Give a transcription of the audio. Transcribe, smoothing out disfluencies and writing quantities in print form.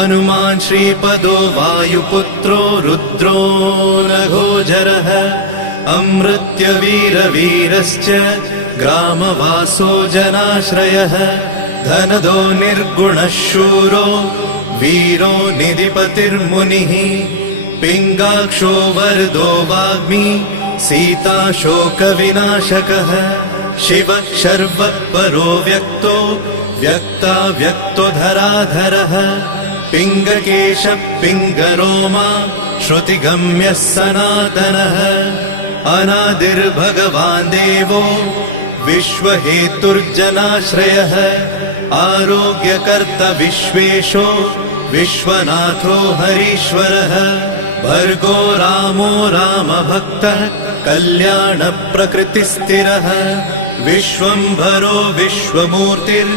हनुमान् श्रीपदो वायुपुत्रो रुद्रो नघोजरः अमृत्यवीरवीरश्च ग्रामवासो जनाश्रयः धनदो निर्गुणः शूरो वीरो निधिपतिर्मुनिः पिङ्गाक्षो वरदो वाग्मी सीताशोकविनाशकः शिवः शर्वपरो व्यक्तो व्यक्ताव्यक्तो धराधरः पिङ्गकेशः पिङ्गरोमा श्रुतिगम्यः सनातनः अनादिर्भगवान् देवो विश्वहेतुर्जनाश्रयः आरोग्यकर्ता विश्वेशो विश्वनाथो हरीश्वरः भर्गो रामो रामभक्तः कल्याणप्रकृतिस्थिरः विश्वम्भरो विश्वमूर्तिर्